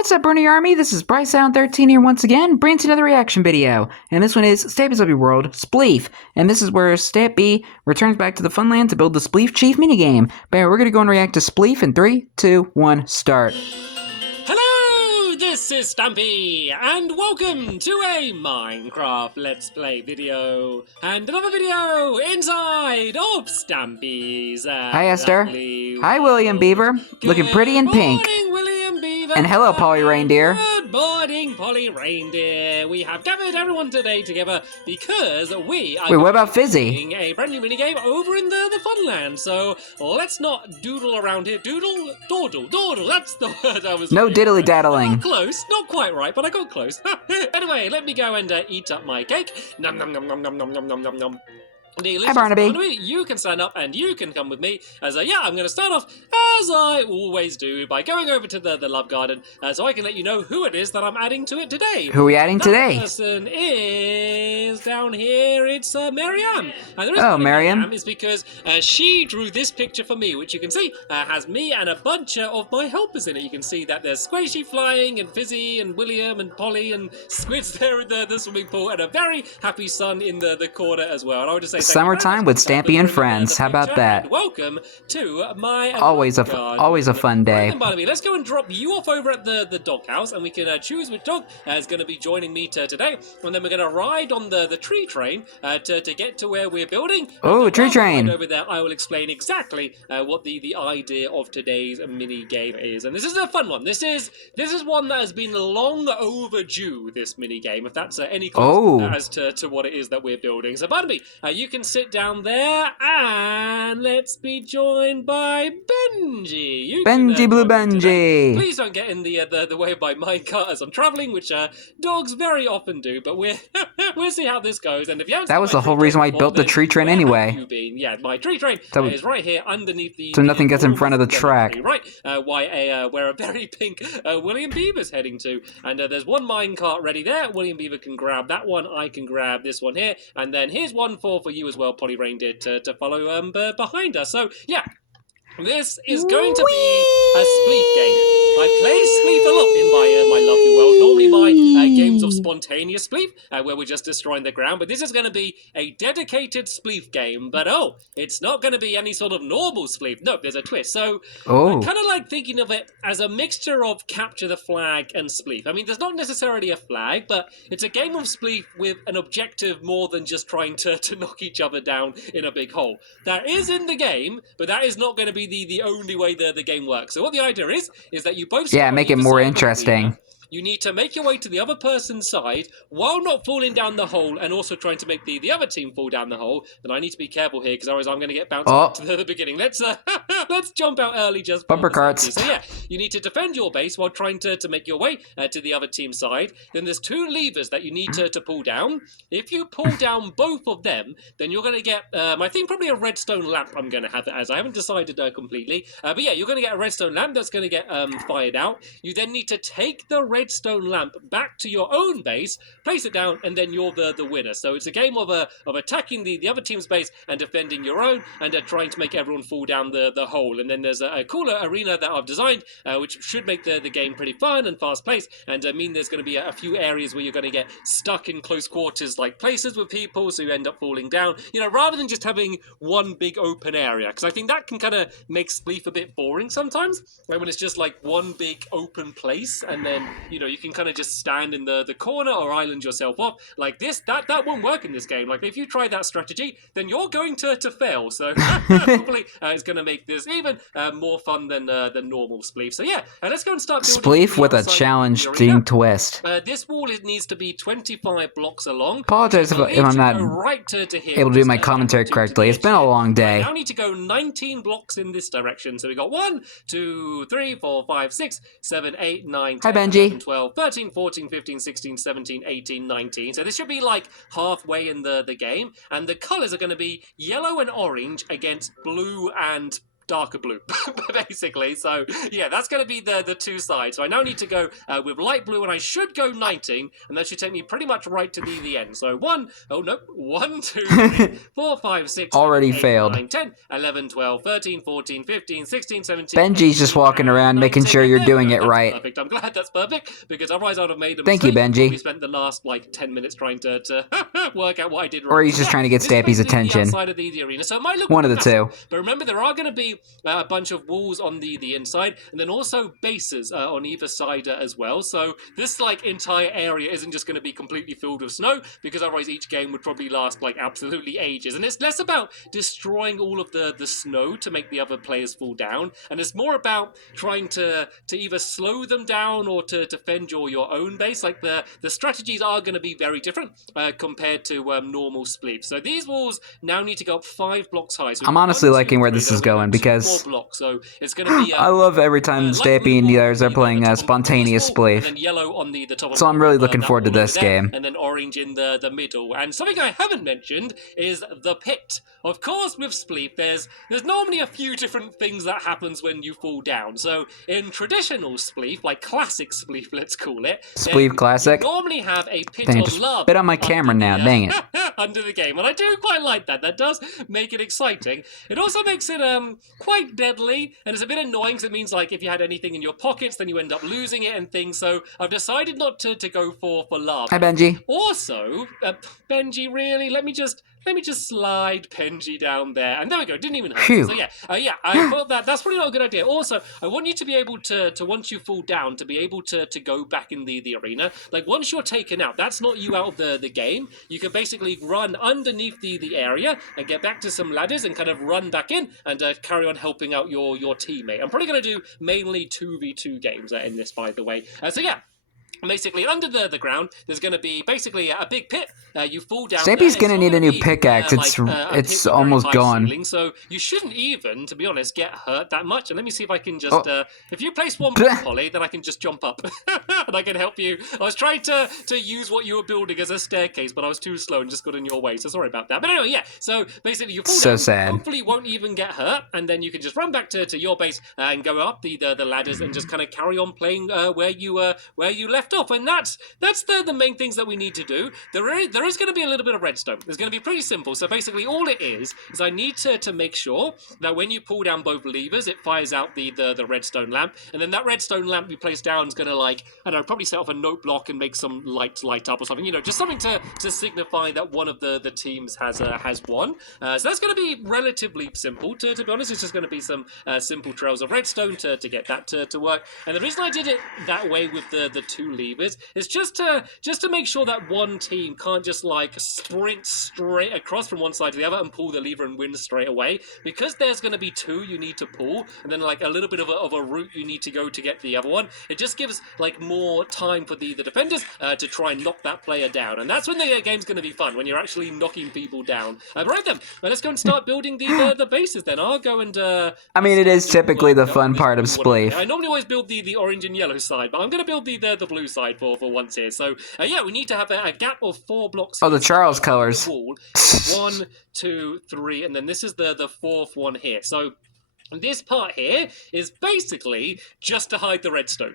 What's up, Bernie Army? This is BryceAllen13 here once again, bringing to another reaction video. And this one is Stampy's World, Spleef. And this is where Stampy returns back to the Funland to build the Spleef Chief minigame. But we're gonna go and react to Spleef in 3, 2, 1, start. Hello, this is Stampy, and welcome to a Minecraft Let's Play video, and another video inside of Stampy's. Hi, Esther. Hi, William Beaver. Looking pretty in pink. Good morning, William Beaver. And hello, Polly Reindeer. Good morning, Polly Reindeer. We have gathered everyone today together because we are Wait, what about Fizzy? doing a brand new minigame over in the Funland. So let's not doodle around here. Dawdle. That's the word I was. No diddly daddling. Not close, not quite right, but I got close. Anyway, let me go and eat up my cake. Nom nom nom nom nom nom nom nom nom nom. Hi, Barnaby. You can stand up and you can come with me. I'm going to start off, as I always do, by going over to the Love Garden, so I can let you know who it is that I'm adding to it today. Who are we adding today? That person is down here. It's Mary-Ann. Oh, Mary-Ann. Is because she drew this picture for me, which you can see has me and a bunch of my helpers in it. You can see that there's Squishy flying, and Fizzy, and William, and Polly, and Squid's there in the swimming pool, and a very happy sun in the corner as well. And I would just say summertime with Stampy and friends. How about that? And welcome to my always a fun day. Right, let's go and drop you off over at the doghouse, and we can choose which dog is going to be joining me today. And then we're going to ride on the tree train to get to where we're building. Oh, tree train! Over there, I will explain exactly what the idea of today's mini game is. And this is a fun one. This is one that has been long overdue. This mini game, if that's any clue as to what it is that we're building. So, pardon me, you can sit down there and let's be joined by Benji. Blue Benji. Please don't get in the way of my minecart as I'm traveling, which dogs very often do. But we'll see how this goes. And if you haven't that was the whole reason why I built the tree train anyway. Yeah, my tree train is right here underneath the. So nothing gets in front of the track. Right. Where a very pink William Beaver's heading to, and there's one minecart ready there. William Beaver can grab that one. I can grab this one here, and then here's one for you as well, Polly Reindeer, to follow behind us. So yeah, this is going to be a Spleef game. I play Spleef a lot in my lovely world. Normally my games of spontaneous Spleef, where we're just destroying the ground, but this is going to be a dedicated Spleef game. But it's not going to be any sort of normal Spleef. No, there's a twist. So I'm kind of like thinking of it as a mixture of Capture the Flag and Spleef. I mean, there's not necessarily a flag, but it's a game of Spleef with an objective more than just trying to knock each other down in a big hole. That is in the game, but that is not going to be the only way the game works. So what the idea is that you both make it more interesting. You need to make your way to the other person's side while not falling down the hole and also trying to make the other team fall down the hole. Then I need to be careful here because otherwise I'm going to get bounced back to the beginning. Let's jump out early just bumper carts. So yeah, you need to defend your base while trying to make your way to the other team's side. Then there's two levers that you need to pull down. If you pull down both of them, then you're going to get, I think probably a redstone lamp I'm going to have it as. I haven't decided completely. But yeah, you're going to get a redstone lamp that's going to get fired out. You then need to take the redstone lamp back to your own base, place it down, and then you're the winner. So it's a game of attacking the other team's base and defending your own, and trying to make everyone fall down the hole. And then there's a cooler arena that I've designed, which should make the game pretty fun and fast-paced, and mean there's going to be a few areas where you're going to get stuck in close quarters, like places with people, so you end up falling down. You know, rather than just having one big open area, because I think that can kind of make Spleef a bit boring sometimes, like when it's just like one big open place, and then you can kind of just stand in the corner or island yourself off like this. That won't work in this game. Like if you try that strategy, then you're going to fail. So hopefully it's going to make this even more fun than normal Spleef. So yeah, let's go and start building Spleef with a challenging twist. This wall needs to be 25 blocks along. Apologize if I'm not able to do my commentary correctly. It's been a long day. I now need to go 19 blocks in this direction. So we got 1, 2, 3, 4, 5, 6, 7, 8, 9, 10, Hi, Benji. 11, 12, 13, 14, 15, 16, 17, 18, 19. So this should be like halfway in the game. And the colors are going to be yellow and orange against blue and darker blue, basically. So yeah, that's going to be the two sides. So I now need to go with light blue, and I should go 19, and that should take me pretty much right to the end. So 1, 2, 3, 4, 5, 6, Already 7, 8, failed. 9, 10, 11, 12, 13, 14, 15, 16, 17. Benji's just walking around making sure you're doing it right. Perfect. I'm glad that's perfect, because otherwise I would have made a Thank you, mistake. Benji. We spent the last like 10 minutes trying to work out what I did wrong. Or he's just trying to get Stampy's attention. Outside of the arena, so it might look one of the two. But remember, there are going to be a bunch of walls on the inside, and then also bases on either side as well. So this like entire area isn't just going to be completely filled with snow, because otherwise each game would probably last like absolutely ages. And it's less about destroying all of the snow to make the other players fall down, and it's more about trying to either slow them down or to defend your own base. Like the strategies are going to be very different compared to normal Spleef. So these walls now need to go up 5 blocks high. So I'm honestly liking where this is going, because blocks, so it's going to be, I love every time Stampy and the others are playing spontaneous Spleef. And then yellow on the top of So I'm really looking forward to this game. And then orange in the middle. And something I haven't mentioned is the pit. Of course, with Spleef, there's normally a few different things that happens when you fall down. So in traditional Spleef, like classic Spleef, let's call it, Spleef Classic. You normally have a pit Dang, of just lava. spit on my camera now, dang it. Under the game, and I do quite like that. That does make it exciting. It also makes it quite deadly, and it's a bit annoying because it means like if you had anything in your pockets, then you end up losing it and things. So I've decided not to go for lava. Hi, Benji. Also, Benji, really? Let me just slide Benji down there, and there we go. Didn't even hurt. Phew. So yeah, I thought that's probably not a good idea. Also, I want you to be able to once you fall down, to be able to go back in the arena. Like once you're taken out, that's not you out of the game. You can basically run underneath the area and get back to some ladders and kind of run back in and carry on helping out your teammate. I'm probably going to do mainly 2v2 games in this, by the way. So yeah. Basically, under the ground, there's going to be basically a big pit. You fall down. Stampy's going to need a new pickaxe. It's almost gone. Ceiling, so you shouldn't even, to be honest, get hurt that much. And let me see if I can just... if you place one block, Polly, then I can just jump up. And I can help you. I was trying to use what you were building as a staircase, but I was too slow and just got in your way. So sorry about that. But anyway, yeah. So basically, you fall down. Sad. Hopefully, you won't even get hurt. And then you can just run back to your base and go up the ladders and just kind of carry on playing where you left off. And that's the main things that we need to do. There is going to be a little bit of redstone. It's going to be pretty simple. So basically all it is I need to make sure that when you pull down both levers, it fires out the redstone lamp, and then that redstone lamp you place down is going to, like, I don't know, probably set off a note block and make some lights light up or something, you know, just something to signify that one of the teams has won. So that's going to be relatively simple, to be honest. It's just going to be some simple trails of redstone to get that to work. And the reason I did it that way with the 2 levers is just to make sure that one team can't just like sprint straight across from one side to the other and pull the lever and win straight away, because there's going to be 2 you need to pull and then like a little bit of a route you need to go to get the other one. It just gives like more time for the defenders to try and knock that player down, and that's when the game's going to be fun, when you're actually knocking people down. But right then, let's go and start building the bases then. I'll go and I mean, it is typically the fun part of Spleef. I normally always build the orange and yellow side, but I'm going to build the blue side for once here. So yeah, we need to have a gap of 4 blocks. Oh, the Charles colors. Wall. 1, 2, 3, and then this is the 4th one here. So this part here is basically just to hide the redstone.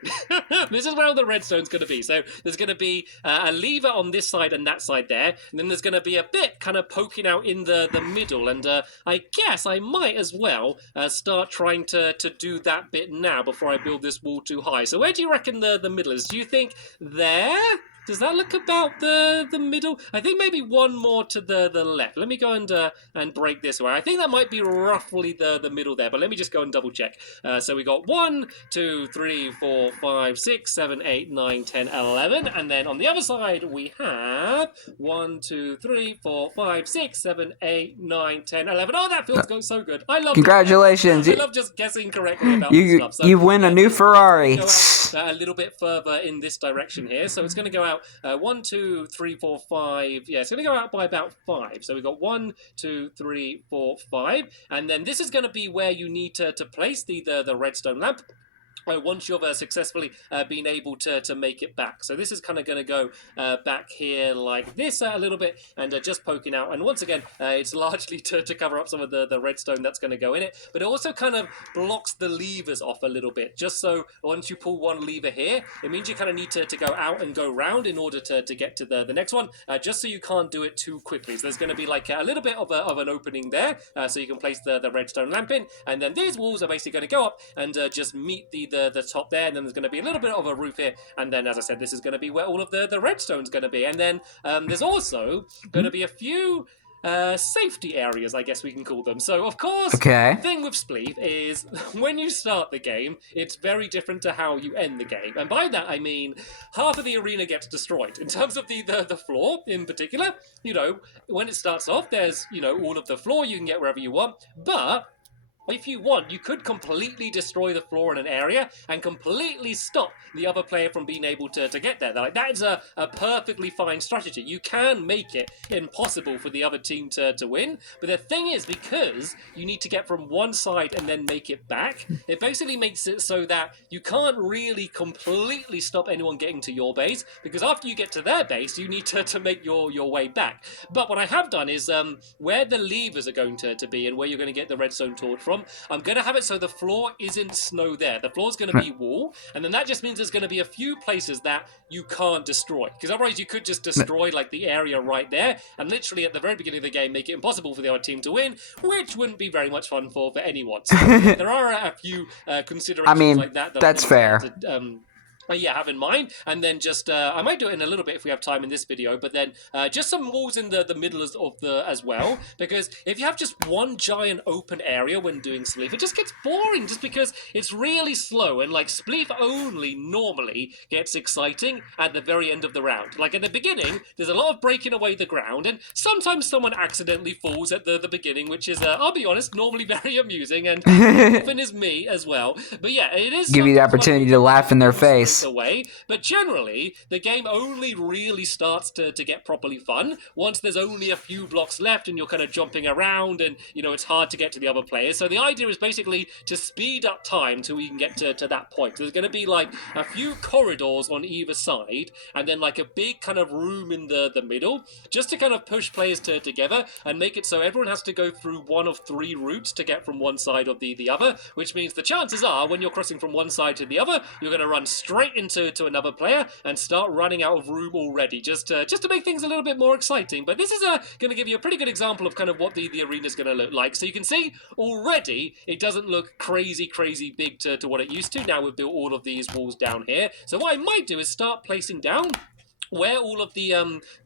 This is where all the redstone's going to be. So there's going to be a lever on this side and that side there, and then there's going to be a bit kind of poking out in the middle, and I guess I might as well start trying to do that bit now before I build this wall too high. So where do you reckon the middle is? Do you think there? Does that look about the middle? I think maybe one more to the left. Let me go and break this way. I think that might be roughly the middle there, but let me just go and double check. So we got 1, 2, 3, 4, 5, 6, 7, 8, 9, 10, 11. And then on the other side, we have 1, 2, 3, 4, 5, 6, 7, 8, 9, 10, 11. Oh, that feels so good. I love Congratulations. I love just guessing correctly about this stuff. So, you win a new Ferrari. Go out, a little bit further in this direction here. So it's going to go out 1, 2, 3, 4, 5. Yeah, it's going to go out by about 5. So we've got 1, 2, 3, 4, 5. And then this is going to be where you need to place the redstone lamp. once you've successfully been able to make it back. So this is kind of going to go back here like this a little bit, and just poking out. And once again, it's largely to cover up some of the redstone that's going to go in it, but it also kind of blocks the levers off a little bit, just so once you pull one lever here, it means you kind of need to go out and go round in order to get to the next one, just so you can't do it too quickly. So there's going to be like a little bit of an opening there, so you can place the redstone lamp in, and then these walls are basically going to go up and just meet the top there, and then there's going to be a little bit of a roof here, and then, as I said, this is going to be where all of the redstone's going to be. And then there's also going to be a few safety areas, I guess we can call them. So, of course, the thing with Spleef is when you start the game, it's very different to how you end the game. And by that, I mean half of the arena gets destroyed. In terms of the floor in particular, you know, when it starts off, there's, you know, all of the floor, you can get wherever you want, but if you want, you could completely destroy the floor in an area and completely stop the other player from being able to get there. Like, that is a perfectly fine strategy. You can make it impossible for the other team to win, but the thing is, because you need to get from one side and then make it back, it basically makes it so that you can't really completely stop anyone getting to your base, because after you get to their base, you need to make your way back. But what I have done is, where the levers are going to be and where you're going to get the redstone torch from, I'm going to have it so the floor isn't snow there. The floor's going to be wall, and then that just means there's going to be a few places that you can't destroy. Because otherwise you could just destroy like the area right there, and literally at the very beginning of the game make it impossible for the other team to win, which wouldn't be very much fun for anyone. So there are a few considerations like that. That's fair. Have in mind, and then just I might do it in a little bit if we have time in this video, but then just some walls in the middle as well, because if you have just one giant open area when doing Spleef, it just gets boring, just because it's really slow, and like Spleef only normally gets exciting at the very end of the round. Like at the beginning, there's a lot of breaking away the ground, and sometimes someone accidentally falls at the beginning, which is I'll be honest, normally very amusing, and often is me as well. But yeah, it is give you the opportunity to laugh in their face. Away, but generally the game only really starts to get properly fun once there's only a few blocks left and you're kind of jumping around, and you know it's hard to get to the other players. So the idea is basically to speed up time till we can get to that point. There's going to be like a few corridors on either side, and then like a big kind of room in the middle, just to kind of push players together and make it so everyone has to go through one of three routes to get from one side of the other, which means the chances are when you're crossing from one side to the other, you're going to run straight into another player and start running out of room already, just to make things a little bit more exciting. But this is going to give you a pretty good example of kind of what the arena is going to look like. So you can see already it doesn't look crazy big to what it used to. Now we've built all of these walls down here. So what I might do is start placing down where all of the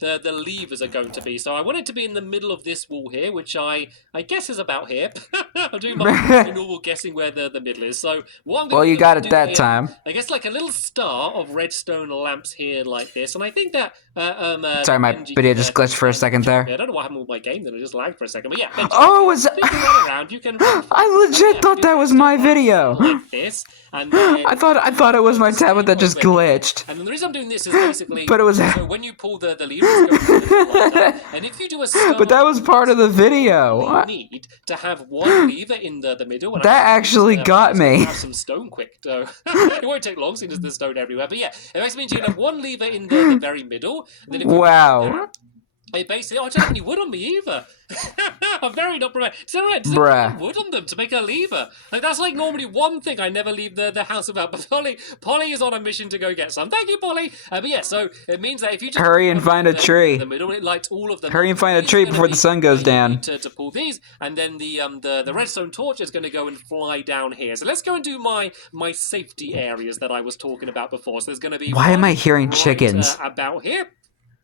levers are going to be. So I want it to be in the middle of this wall here, which I guess is about here. I'm doing my normal guessing where the middle is. So what I'm going you got it that time. I guess like a little star of redstone lamps here like this, and I think that sorry, my video just glitched for a second there. I don't know what happened with my game, then it just lagged for a second. But yeah, you can I legit thought that was my video. Like this, and then, I thought it was my tablet that just glitched. And then the reason I'm doing this is basically but it was so when you pull the lever, and if you do a stone, but that was part of the video. You need to have one lever in the middle. And that actually got me. Have some stone quick, so it won't take long since there's stone everywhere. But yeah, it basically means you can have one lever in the very middle. And then if you it basically, I don't have any wood on me either. I'm very not prepared. Is that right? Does anyone have wood on them to make a lever? Like, that's like normally one thing I never leave the house without. But Polly is on a mission to go get some. Thank you, Polly. But yeah, so it means that if you just hurry and find a tree. In the middle, it lights all of them. Hurry and find a tree before the sun goes down. To pull these, and then the redstone torch is going to go and fly down here. So let's go and do my safety areas that I was talking about before. So there's going to be. Why am I hearing chickens? About here.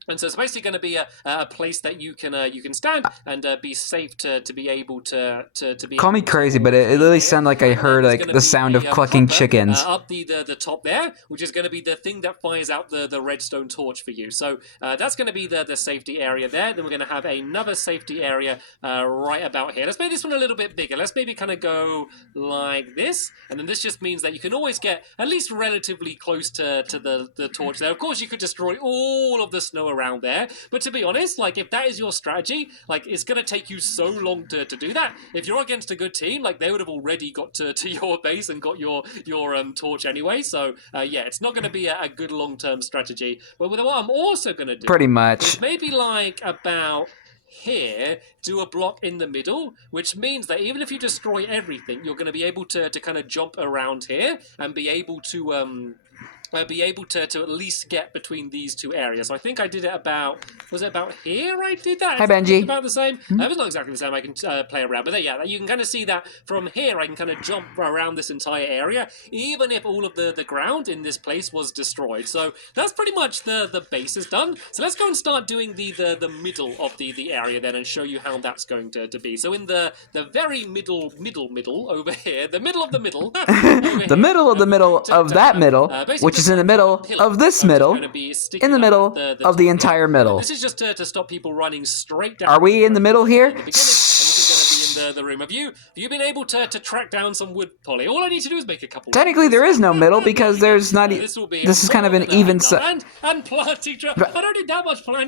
And so it's basically going to be a place that you can stand and be safe to be able to be. Call me crazy, but it literally sounded like I heard like the sound of clucking chickens up the top there, which is going to be the thing that fires out the redstone torch for you. So that's going to be the safety area there. Then we're going to have another safety area right about here. Let's make this one a little bit bigger. Let's maybe kind of go like this, and then this just means that you can always get at least relatively close to the torch there. Of course, you could destroy all of the snow around there. But to be honest, like, if that is your strategy, like, it's going to take you so long to do that. If you're against a good team, like, they would have already got to your base and got your torch anyway. So, yeah, it's not going to be a good long-term strategy. But what I'm also going to do... Pretty much. is maybe, like, about... here, do a block in the middle, which means that even if you destroy everything, you're going to be able to kind of jump around here and be able to at least get between these two areas. So I think I did it about, was it about here I did that? Hi, Benji. About the same. It's not exactly the same. I can play around. But yeah, you can kind of see that from here I can kind of jump around this entire area, even if all of the ground in this place was destroyed. So that's pretty much the base is done. So let's go and start doing the middle of the area then and show you how that's going to be. So in the very middle over here, the middle of the middle. The middle of the middle of that middle, which is in the middle of this middle, in the middle of the entire middle. This is just to stop people running straight down. Are we in the middle here? And this is going to be in the room. Have you been able to track down some wood, Polly? All I need to do is make a couple. Technically, there is no middle because there's not. This is kind of an even. And planting. I don't need that much planting.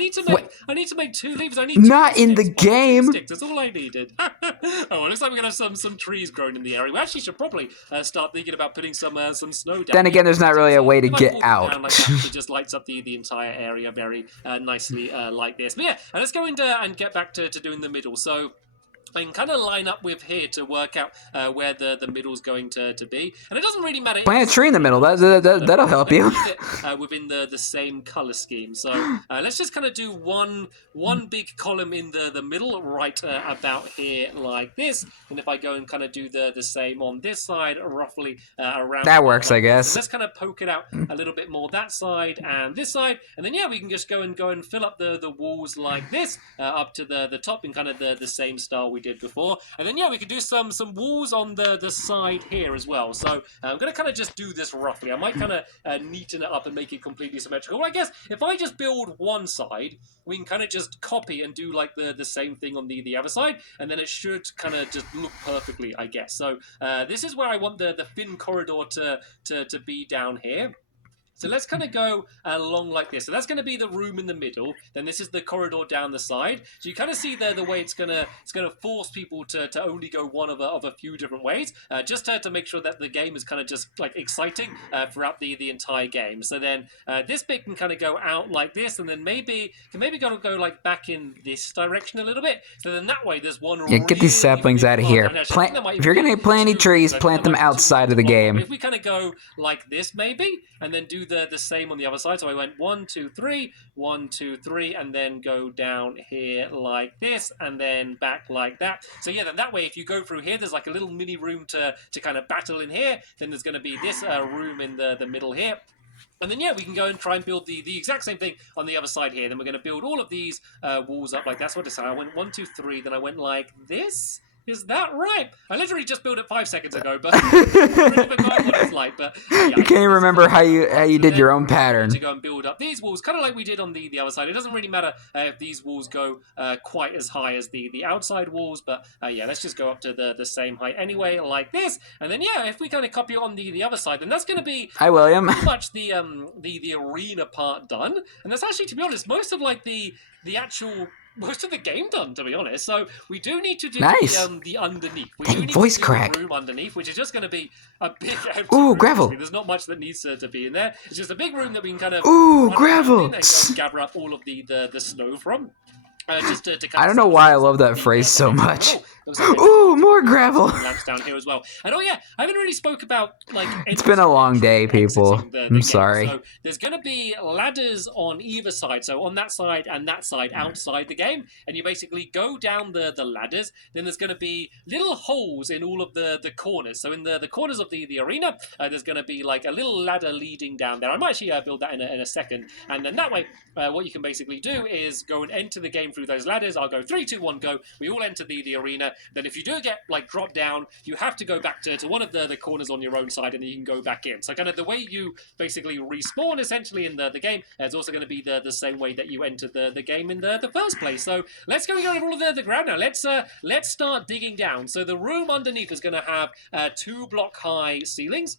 I need to make 2 leaves. I need not two in the sticks. game. That's all I needed. Oh, it looks like we're gonna have some trees growing in the area. We actually should probably start thinking about putting some snow down. Then again, there's not really a way to get out. Down like that, it just lights up the entire area very nicely like this. But yeah, let's go and get back to doing the middle. So I can kind of line up with here to work out where the middle's going to be. And it doesn't really matter. Plant a tree in the middle. That'll help you. Within the same color scheme. So let's just kind of do one big column in the middle right about here like this. And if I go and kind of do the same on this side, roughly around... That works, I guess. So let's kind of poke it out a little bit more that side and this side. And then, yeah, we can just go and fill up the walls like this up to the top in kind of the same style we did before. And then, yeah, we could do some walls on the side here as well. So I'm going to kind of just do this roughly. I might kind of neaten it up and make it completely symmetrical. Well, I guess if I just build one side, we can kind of just copy and do like the same thing on the other side, and then it should kind of just look perfectly, I guess. So this is where I want the thin corridor to be down here. So let's kind of go along like this. So that's going to be the room in the middle. Then this is the corridor down the side. So you kind of see there the way it's going to force people to only go one of a few different ways, just to make sure that the game is kind of just like exciting throughout the entire game. So then this bit can kind of go out like this, and then maybe go like back in this direction a little bit. So then that way there's one. Yeah, get these saplings out of here. If you're going to plant any trees, plant them outside of the game. If we kind of go like this maybe, and then do the same on the other side. So I went 1, 2, 3, 1, 2, 3, and then go down here like this, and then back like that. So yeah, then that way, if you go through here, there's like a little mini room to kind of battle in here. Then there's going to be this room in the middle here. And then, yeah, we can go and try and build the exact same thing on the other side here. Then we're going to build all of these walls up like that. So what did I say? I went 1, 2, 3, then I went like this. Is that right? I literally just built it 5 seconds ago, but I really forgot what it's like. But yeah, you can't remember how you did your own pattern. To go and build up these walls, kind of like we did on the other side. It doesn't really matter if these walls go quite as high as the outside walls, but yeah, let's just go up to the same height anyway, like this. And then yeah, if we kind of copy it on the other side, then that's going to be Hi, William. pretty much the arena part done. And that's actually, to be honest, most of like the actual. Most of the game done, to be honest. So we do need to do the underneath. We do need voice to do crack. The room underneath, which is just going to be a big empty Ooh, room. gravel. There's not much that needs to be in there. It's just a big room that we can kind of gravel. And go and gather up all of the snow from. Just to kind I don't know why I love that phrase so much. Oh, ooh, more gravel. Lamps down here as well. And oh yeah, I haven't really spoke about like. It's been a long day, people. I'm sorry. So there's going to be ladders on either side. So on that side and that side outside the game, and you basically go down the ladders. Then there's going to be little holes in all of the corners. So in the corners of the arena, there's going to be like a little ladder leading down there. I might actually build that in a second. And then that way, what you can basically do is go and enter the game through those ladders. I'll go 3, 2, 1, go. We all enter the arena. Then if you do get like dropped down, you have to go back to one of the corners on your own side, and then you can go back in. So kind of the way you basically respawn essentially in the game is also going to be the same way that you entered the game in the first place. So let's go over all of the ground now. Let's start digging down. So the room underneath is going to have 2 block high ceilings.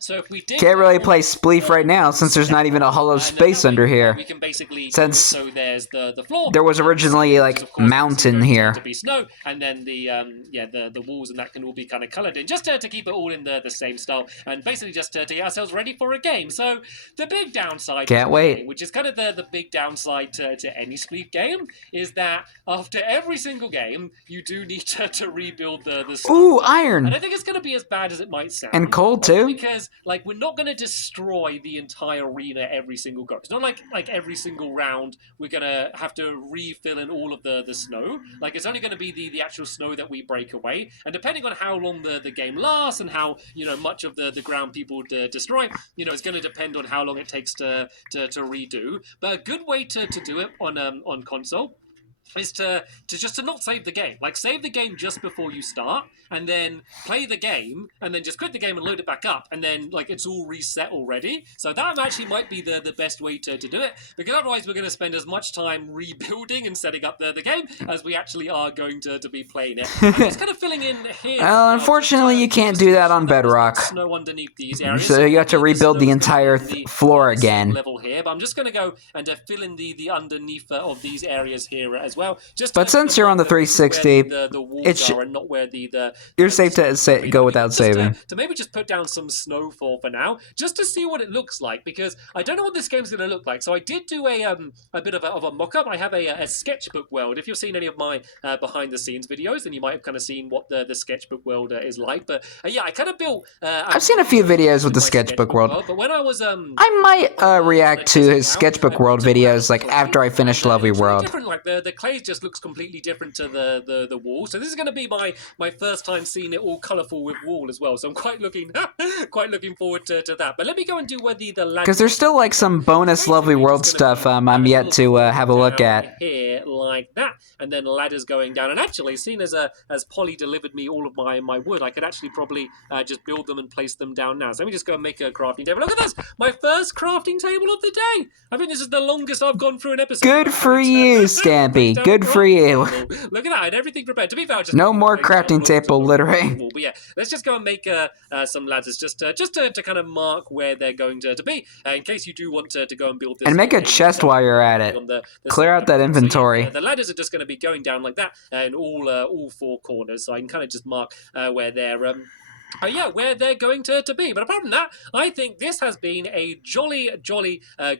So if we dig Can't really down play Spleef right now since there's not even a hollow space under here. we can basically Since so there's the floor. there was originally like mountain here. To be snow, and then the walls and that can all be kind of coloured in, just to keep it all in the same style, and basically just to get ourselves ready for a game. So the big downside, Can't wait. which is kind of the big downside to any Spleef game, is that after every single game you do need to rebuild the snow. Ooh, iron! And I think it's going to be as bad as it might sound. And cold too. Because like we're not going to destroy the entire arena every single go. It's not like every single round we're going to have to refill in all of the snow. Like it's only going to be the actual snow that we break away. And depending on how long the game lasts and how much of the ground people destroy, it's going to depend on how long it takes to redo. But a good way to do it on console is to not save the game. Like, save the game just before you start, and then play the game, and then just quit the game and load it back up, and then, like, it's all reset already. So that actually might be the best way to do it, because otherwise we're going to spend as much time rebuilding and setting up the game as we actually are going to be playing it. I'm just kind of filling in here. Well, unfortunately, you can't do that on Bedrock. Snow underneath these areas. So you have to rebuild the entire floor again. Level here, but I'm just going to go and fill in the underneath of these areas here as well. Just but since you're on the 360, the walls are and not where you're safe to go without saving. To maybe just put down some snowfall for now, just to see what it looks like, because I don't know what this game's going to look like. So I did do a bit of a mock-up. I have a sketchbook world. If you've seen any of my behind-the-scenes videos, then you might have kind of seen what the sketchbook world is like. But yeah, I kind of built. I've seen a few videos with the sketchbook world. But when I was I might react to his sketchbook world videos like after I finish Lovely World. Different, like the clay just looks completely different to the wall. So this is going to be my first time seeing it all colourful with wall as well. So I'm quite looking forward to that. But let me go and do where the ladder, because there's still like some bonus Lovely World stuff I'm yet to have a look at. Here like that, and then ladders going down. And actually, seeing as Polly delivered me all of my wood, I could actually probably just build them and place them down now. So let me just go and make a crafting table. Look at this, my first crafting table of the day. I think this is the longest I've gone through an episode. Good for you, Stampy. Good for you. Look at that, I had everything prepared. To be fair, I just no more crafting table littering. But yeah, let's just go and make some ladders just to kind of mark where they're going to be, in case you do want to go and build this. And make a chest while you're at it. Clear out that inventory. So, yeah, the ladders are just going to be going down like that in all four corners, so I can kind of just mark where they're where they're going to be. But apart from that, I think this has been a jolly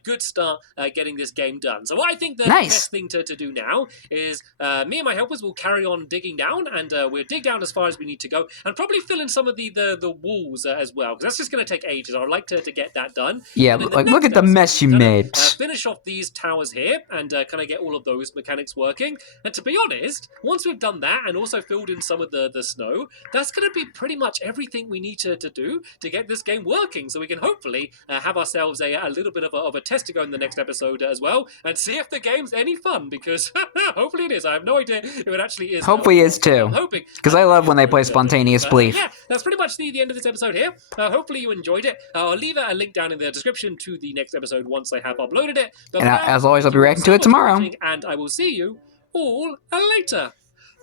good start getting this game done. So what I think the best thing to do now is me and my helpers will carry on digging down, and we'll dig down as far as we need to go, and probably fill in some of the walls as well, because that's just going to take ages. I'd like to get that done. Yeah, like look at the mess you made. Finish off these towers here and kind of get all of those mechanics working. And to be honest, once we've done that and also filled in some of the snow, that's going to be pretty much everything we need to do to get this game working, so we can hopefully have ourselves a little bit of a test to go in the next episode as well, and see if the game's any fun, because hopefully it is. I have no idea if it actually is. Hopefully it is too. I'm hoping, because I love when they play spontaneous Spleef. Yeah, that's pretty much the end of this episode here. Hopefully you enjoyed it. I'll leave a link down in the description to the next episode once I have uploaded it. But and as always, I'll be reacting to it tomorrow. And I will see you all later.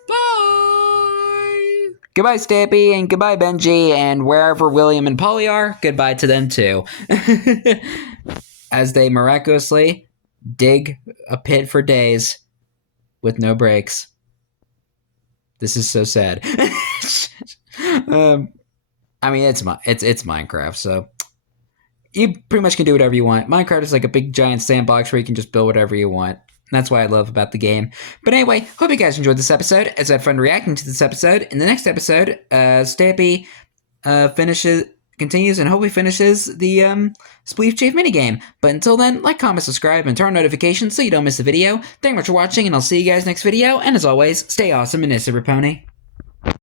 Bye! Goodbye, Stampy, and goodbye, Benji, and wherever William and Polly are, goodbye to them too. As they miraculously dig a pit for days with no breaks. This is so sad. I mean, it's Minecraft, so you pretty much can do whatever you want. Minecraft is like a big giant sandbox where you can just build whatever you want. That's what I love about the game. But anyway, hope you guys enjoyed this episode, as I had fun reacting to this episode. In the next episode, Stampy continues and hopefully finishes the Spleef Chief minigame. But until then, like, comment, subscribe, and turn on notifications so you don't miss a video. Thank you much for watching, and I'll see you guys next video. And as always, stay awesome and Pony.